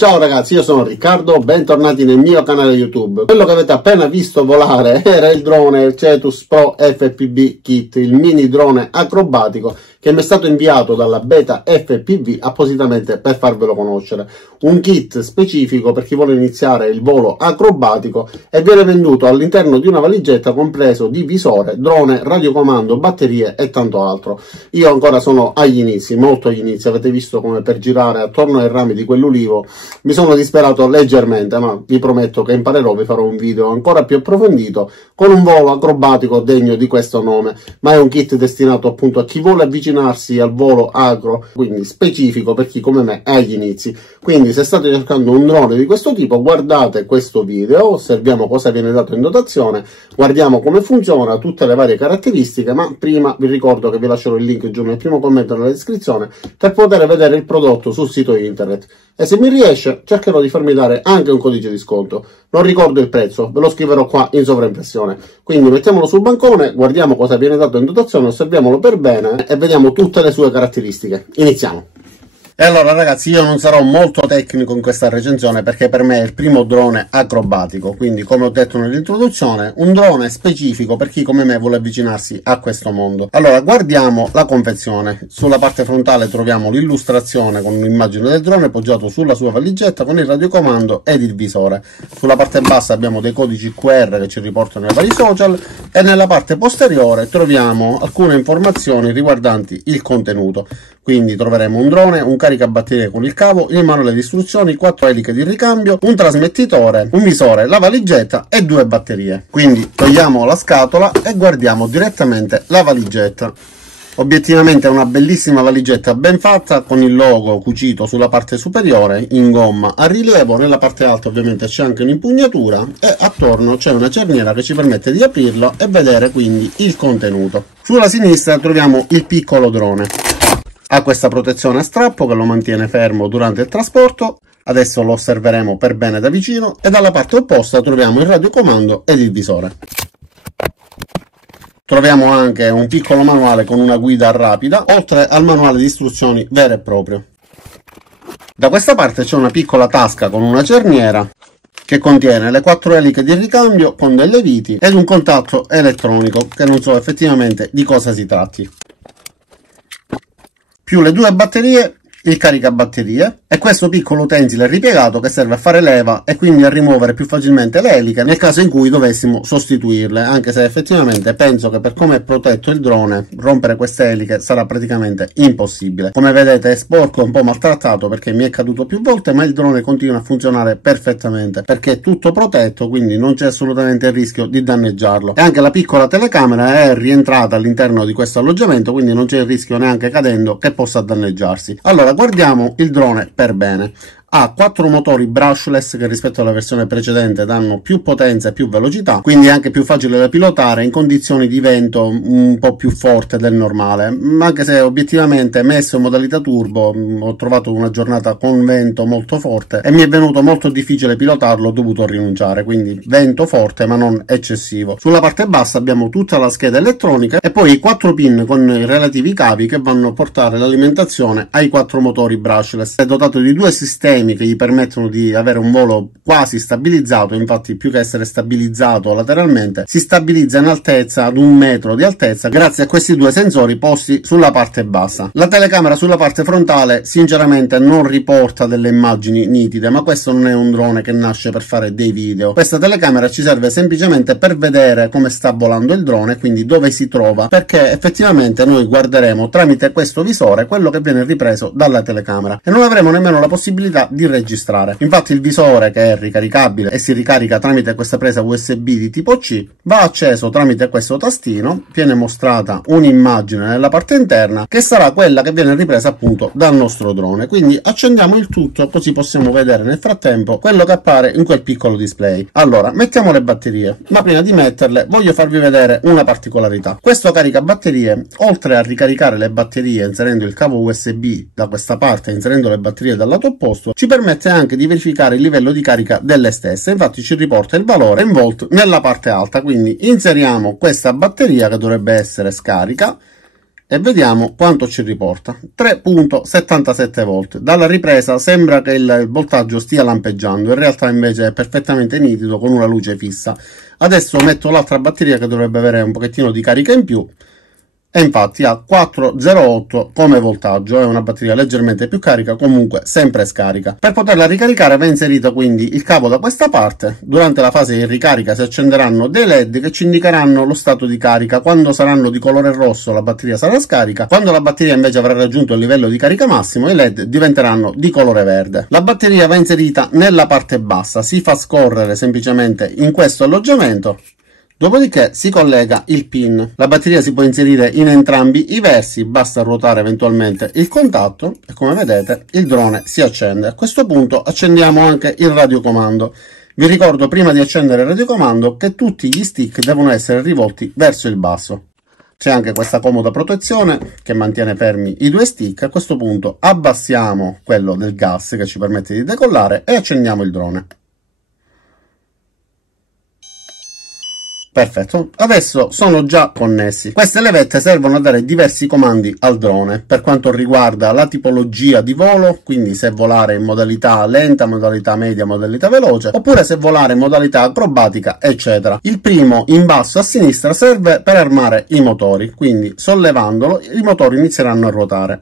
Ciao ragazzi, io sono Riccardo, bentornati nel mio canale YouTube. Quello che avete appena visto volare era il drone Cetus Pro FPV Kit, il mini drone acrobatico che mi è stato inviato dalla Beta FPV appositamente per farvelo conoscere. Un kit specifico per chi vuole iniziare il volo acrobatico e viene venduto all'interno di una valigetta compreso di visore, drone, radiocomando, batterie e tanto altro. Io ancora sono agli inizi, molto agli inizi. Avete visto come per girare attorno ai rami di quell'ulivo mi sono disperato leggermente, ma vi prometto che imparerò, vi farò un video ancora più approfondito con un volo acrobatico degno di questo nome. Ma è un kit destinato appunto a chi vuole avvicinarsi al volo acro, quindi specifico per chi come me è agli inizi. Quindi se state cercando un drone di questo tipo, guardate questo video, osserviamo cosa viene dato in dotazione, guardiamo come funziona, tutte le varie caratteristiche, ma prima vi ricordo che vi lascerò il link giù nel primo commento nella descrizione per poter vedere il prodotto sul sito internet. E se mi riesce cercherò di farmi dare anche un codice di sconto. Non ricordo il prezzo, ve lo scriverò qua in sovraimpressione. Quindi mettiamolo sul bancone, guardiamo cosa viene dato in dotazione, osserviamolo per bene e vediamo tutte le sue caratteristiche. Iniziamo! E allora ragazzi, io non sarò molto tecnico in questa recensione perché per me è il primo drone acrobatico, quindi come ho detto nell'introduzione, un drone specifico per chi come me vuole avvicinarsi a questo mondo. Allora, guardiamo la confezione. Sulla parte frontale troviamo l'illustrazione con un'immagine del drone poggiato sulla sua valigetta con il radiocomando ed il visore. Sulla parte bassa abbiamo dei codici QR che ci riportano ai vari social e nella parte posteriore troviamo alcune informazioni riguardanti il contenuto. Quindi troveremo un drone, un caricabatterie con il cavo, il manuale di istruzioni, 4 eliche di ricambio, un trasmettitore, un visore, la valigetta e 2 batterie. Quindi togliamo la scatola e guardiamo direttamente la valigetta. Obiettivamente è una bellissima valigetta ben fatta con il logo cucito sulla parte superiore in gomma a rilievo. Nella parte alta ovviamente c'è anche un'impugnatura e attorno c'è una cerniera che ci permette di aprirlo e vedere quindi il contenuto. Sulla sinistra troviamo il piccolo drone. Ha questa protezione a strappo che lo mantiene fermo durante il trasporto. Adesso lo osserveremo per bene da vicino e dalla parte opposta troviamo il radiocomando ed il visore. Troviamo anche un piccolo manuale con una guida rapida, oltre al manuale di istruzioni vero e proprio. Da questa parte c'è una piccola tasca con una cerniera che contiene le 4 eliche di ricambio con delle viti ed un contatto elettronico che non so effettivamente di cosa si tratti. Più le 2 batterie, il caricabatterie e questo piccolo utensile ripiegato che serve a fare leva e quindi a rimuovere più facilmente le eliche nel caso in cui dovessimo sostituirle, anche se effettivamente penso che per come è protetto il drone rompere queste eliche sarà praticamente impossibile. Come vedete è sporco, un po' maltrattato perché mi è caduto più volte, ma il drone continua a funzionare perfettamente perché è tutto protetto, quindi non c'è assolutamente il rischio di danneggiarlo. E anche la piccola telecamera è rientrata all'interno di questo alloggiamento, quindi non c'è il rischio neanche cadendo che possa danneggiarsi. Allora guardiamo il drone per bene. Ha 4 motori brushless che rispetto alla versione precedente danno più potenza e più velocità, quindi è anche più facile da pilotare in condizioni di vento un po' più forte del normale, anche se obiettivamente messo in modalità turbo ho trovato una giornata con vento molto forte e mi è venuto molto difficile pilotarlo, ho dovuto rinunciare, quindi vento forte ma non eccessivo. Sulla parte bassa abbiamo tutta la scheda elettronica e poi i 4 pin con i relativi cavi che vanno a portare l'alimentazione ai 4 motori brushless. È dotato di 2 sistemi che gli permettono di avere un volo quasi stabilizzato, infatti più che essere stabilizzato lateralmente si stabilizza in altezza ad 1 metro di altezza grazie a questi 2 sensori posti sulla parte bassa. La telecamera sulla parte frontale sinceramente non riporta delle immagini nitide, ma questo non è un drone che nasce per fare dei video. Questa telecamera ci serve semplicemente per vedere come sta volando il drone, quindi dove si trova, perché effettivamente noi guarderemo tramite questo visore quello che viene ripreso dalla telecamera e non avremo nemmeno la possibilità di registrare. Infatti il visore, che è ricaricabile e si ricarica tramite questa presa USB di tipo C, va acceso tramite questo tastino, viene mostrata un'immagine nella parte interna che sarà quella che viene ripresa appunto dal nostro drone. Quindi accendiamo il tutto così possiamo vedere nel frattempo quello che appare in quel piccolo display. Allora mettiamo le batterie, ma prima di metterle voglio farvi vedere una particolarità. Questo caricabatterie, oltre a ricaricare le batterie inserendo il cavo USB da questa parte e inserendo le batterie dal lato opposto, ci permette anche di verificare il livello di carica delle stesse. Infatti ci riporta il valore in volt nella parte alta, quindi inseriamo questa batteria che dovrebbe essere scarica e vediamo quanto ci riporta. 3.77 volt. Dalla ripresa sembra che il voltaggio stia lampeggiando, in realtà invece è perfettamente nitido con una luce fissa. Adesso metto l'altra batteria che dovrebbe avere un pochettino di carica in più, e infatti ha 408 come voltaggio, è una batteria leggermente più carica, comunque sempre scarica. Per poterla ricaricare va inserito quindi il cavo da questa parte. Durante la fase di ricarica si accenderanno dei LED che ci indicheranno lo stato di carica. Quando saranno di colore rosso la batteria sarà scarica, quando la batteria invece avrà raggiunto il livello di carica massimo i LED diventeranno di colore verde. La batteria va inserita nella parte bassa, si fa scorrere semplicemente in questo alloggiamento. Dopodiché si collega il pin. La batteria si può inserire in entrambi i versi, basta ruotare eventualmente il contatto e come vedete il drone si accende. A questo punto accendiamo anche il radiocomando. Vi ricordo prima di accendere il radiocomando che tutti gli stick devono essere rivolti verso il basso. C'è anche questa comoda protezione che mantiene fermi i due stick. A questo punto abbassiamo quello del gas che ci permette di decollare e accendiamo il drone. Perfetto, adesso sono già connessi. Queste levette servono a dare diversi comandi al drone per quanto riguarda la tipologia di volo, quindi se volare in modalità lenta, modalità media, modalità veloce, oppure se volare in modalità acrobatica, eccetera. Il primo in basso a sinistra serve per armare i motori, quindi sollevandolo i motori inizieranno a ruotare.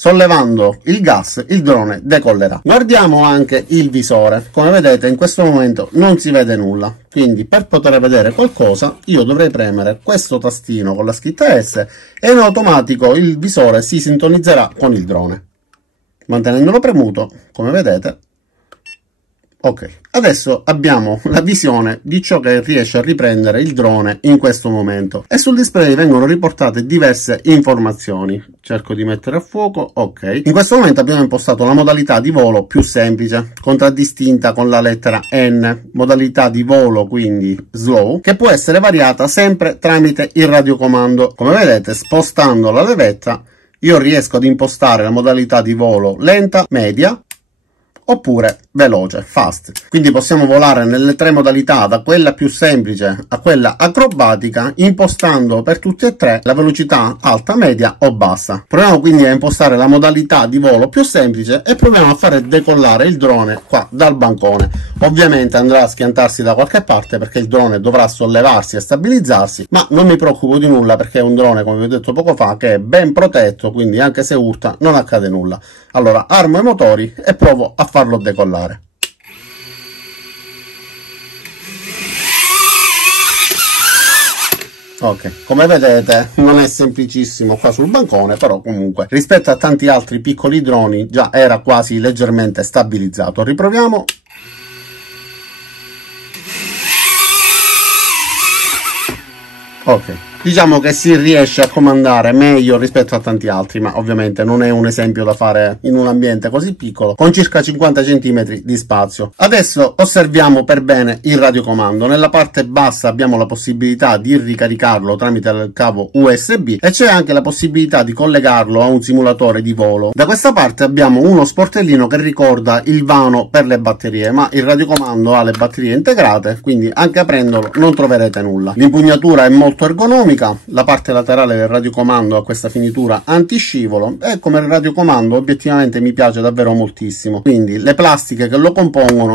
Sollevando il gas il drone decollerà. Guardiamo anche il visore. Come vedete in questo momento non si vede nulla, quindi per poter vedere qualcosa io dovrei premere questo tastino con la scritta S e in automatico il visore si sintonizzerà con il drone. Mantenendolo premuto, come vedete, ok, adesso abbiamo la visione di ciò che riesce a riprendere il drone in questo momento e sul display vengono riportate diverse informazioni. Cerco di mettere a fuoco, ok. In questo momento abbiamo impostato la modalità di volo più semplice, contraddistinta con la lettera N, modalità di volo quindi slow, che può essere variata sempre tramite il radiocomando. Come vedete, spostando la levetta io riesco ad impostare la modalità di volo lenta, media oppure veloce, fast. Quindi possiamo volare nelle tre modalità, da quella più semplice a quella acrobatica, impostando per tutte e tre la velocità alta, media o bassa. Proviamo quindi a impostare la modalità di volo più semplice e proviamo a fare decollare il drone qua dal bancone. Ovviamente andrà a schiantarsi da qualche parte perché il drone dovrà sollevarsi e stabilizzarsi, ma non mi preoccupo di nulla perché è un drone, come vi ho detto poco fa, che è ben protetto, quindi anche se urta non accade nulla. Allora armo i motori e provo a farlo decollare. Ok, come vedete non è semplicissimo qua sul bancone, però comunque rispetto a tanti altri piccoli droni già era quasi leggermente stabilizzato. Riproviamo. Ok, diciamo che si riesce a comandare meglio rispetto a tanti altri, ma ovviamente non è un esempio da fare in un ambiente così piccolo, con circa 50 cm di spazio. Adesso osserviamo per bene il radiocomando. Nella parte bassa abbiamo la possibilità di ricaricarlo tramite il cavo USB e c'è anche la possibilità di collegarlo a un simulatore di volo. Da questa parte abbiamo uno sportellino che ricorda il vano per le batterie, ma il radiocomando ha le batterie integrate, quindi anche aprendolo non troverete nulla. L'impugnatura è molto ergonomica, la parte laterale del radiocomando ha questa finitura antiscivolo e come il radiocomando obiettivamente mi piace davvero moltissimo, quindi le plastiche che lo compongono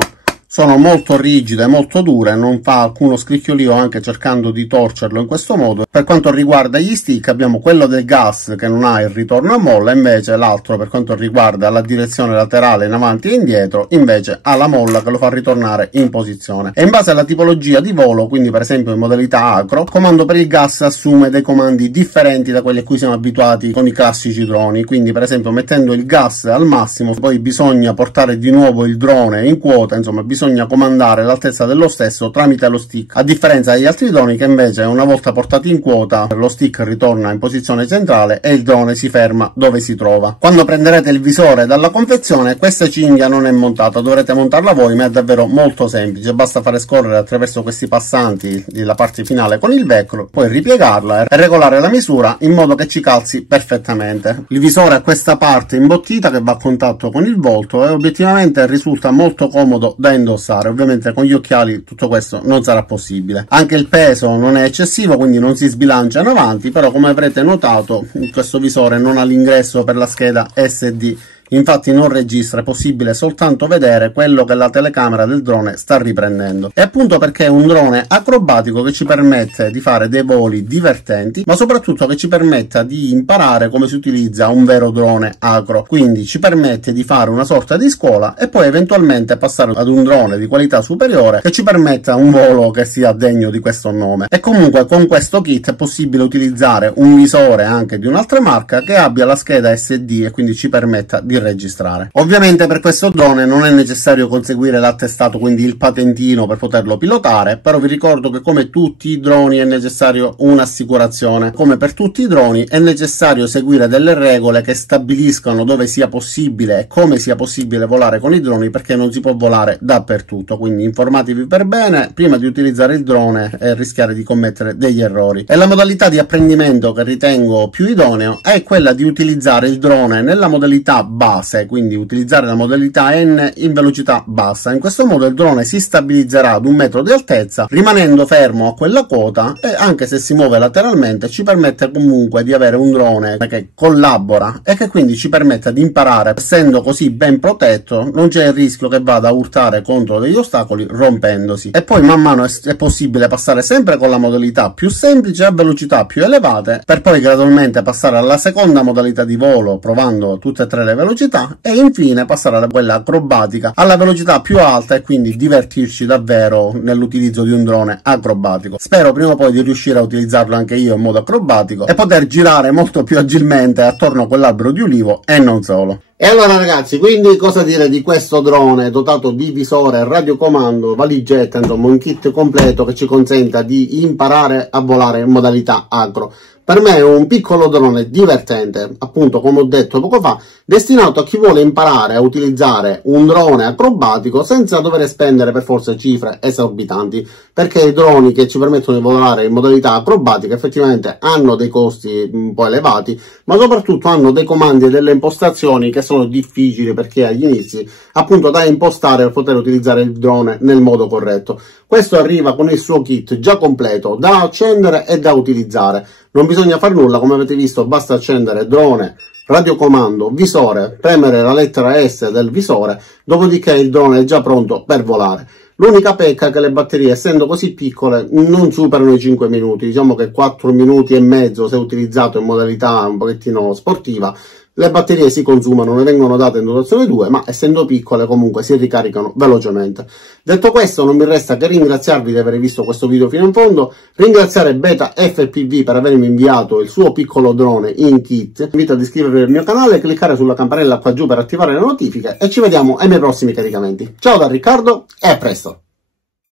sono molto rigide, molto dure, non fa alcuno scricchiolio anche cercando di torcerlo in questo modo. Per quanto riguarda gli stick abbiamo quello del gas che non ha il ritorno a molla, invece l'altro per quanto riguarda la direzione laterale in avanti e indietro invece ha la molla che lo fa ritornare in posizione. E in base alla tipologia di volo, quindi per esempio in modalità acro, il comando per il gas assume dei comandi differenti da quelli a cui siamo abituati con i classici droni, quindi per esempio mettendo il gas al massimo poi bisogna portare di nuovo il drone in quota, insomma bisogna comandare l'altezza dello stesso tramite lo stick, a differenza degli altri droni che invece una volta portati in quota lo stick ritorna in posizione centrale e il drone si ferma dove si trova. Quando prenderete il visore dalla confezione questa cinghia non è montata, dovrete montarla voi, ma è davvero molto semplice, basta fare scorrere attraverso questi passanti la parte finale con il velcro, poi ripiegarla e regolare la misura in modo che ci calzi perfettamente. Il visore ha questa parte imbottita che va a contatto con il volto e obiettivamente risulta molto comodo da indossare. indossare. Ovviamente con gli occhiali tutto questo non sarà possibile. Anche il peso non è eccessivo, quindi non si sbilancia in avanti, però come avrete notato questo visore non ha l'ingresso per la scheda SD. Infatti non registra, è possibile soltanto vedere quello che la telecamera del drone sta riprendendo. E appunto perché è un drone acrobatico che ci permette di fare dei voli divertenti, ma soprattutto che ci permetta di imparare come si utilizza un vero drone acro. Quindi ci permette di fare una sorta di scuola e poi eventualmente passare ad un drone di qualità superiore che ci permetta un volo che sia degno di questo nome. E comunque con questo kit è possibile utilizzare un visore anche di un'altra marca che abbia la scheda SD e quindi ci permetta di registrare. Ovviamente per questo drone non è necessario conseguire l'attestato, quindi il patentino, per poterlo pilotare, però vi ricordo che come tutti i droni è necessario un'assicurazione. Come per tutti i droni è necessario seguire delle regole che stabiliscano dove sia possibile e come sia possibile volare con i droni, perché non si può volare dappertutto, quindi informatevi per bene prima di utilizzare il drone e rischiare di commettere degli errori. E la modalità di apprendimento che ritengo più idoneo è quella di utilizzare il drone nella modalità base, quindi utilizzare la modalità N in velocità bassa. In questo modo il drone si stabilizzerà ad 1 metro di altezza, rimanendo fermo a quella quota, e anche se si muove lateralmente ci permette comunque di avere un drone che collabora e che quindi ci permette di imparare. Essendo così ben protetto non c'è il rischio che vada a urtare contro degli ostacoli rompendosi. E poi man mano è possibile passare sempre con la modalità più semplice a velocità più elevate, per poi gradualmente passare alla seconda modalità di volo provando tutte e tre le velocità, e infine passare da quella acrobatica alla velocità più alta e quindi divertirci davvero nell'utilizzo di un drone acrobatico. Spero prima o poi di riuscire a utilizzarlo anche io in modo acrobatico e poter girare molto più agilmente attorno a quell'albero di ulivo e non solo. E allora ragazzi, quindi cosa dire di questo drone dotato di visore, radiocomando, valigetta, insomma un kit completo che ci consenta di imparare a volare in modalità acro. Per me è un piccolo drone divertente, appunto come ho detto poco fa, destinato a chi vuole imparare a utilizzare un drone acrobatico senza dover spendere per forza cifre esorbitanti, perché i droni che ci permettono di volare in modalità acrobatica effettivamente hanno dei costi un po' elevati, ma soprattutto hanno dei comandi e delle impostazioni che sono difficili per chi è agli inizi, appunto da impostare per poter utilizzare il drone nel modo corretto. Questo arriva con il suo kit già completo da accendere e da utilizzare. Non bisogna far nulla, come avete visto basta accendere drone, radiocomando, visore, premere la lettera S del visore, dopodiché il drone è già pronto per volare. L'unica pecca è che le batterie, essendo così piccole, non superano i 5 minuti, diciamo che 4 minuti e mezzo se utilizzato in modalità un pochettino sportiva. Le batterie si consumano, ne vengono date in dotazione 2, ma essendo piccole comunque si ricaricano velocemente. Detto questo, non mi resta che ringraziarvi di aver visto questo video fino in fondo, ringraziare Beta FPV per avermi inviato il suo piccolo drone in kit. Vi invito ad iscrivervi al mio canale, cliccare sulla campanella qua giù per attivare le notifiche e ci vediamo ai miei prossimi caricamenti. Ciao da Riccardo e a presto!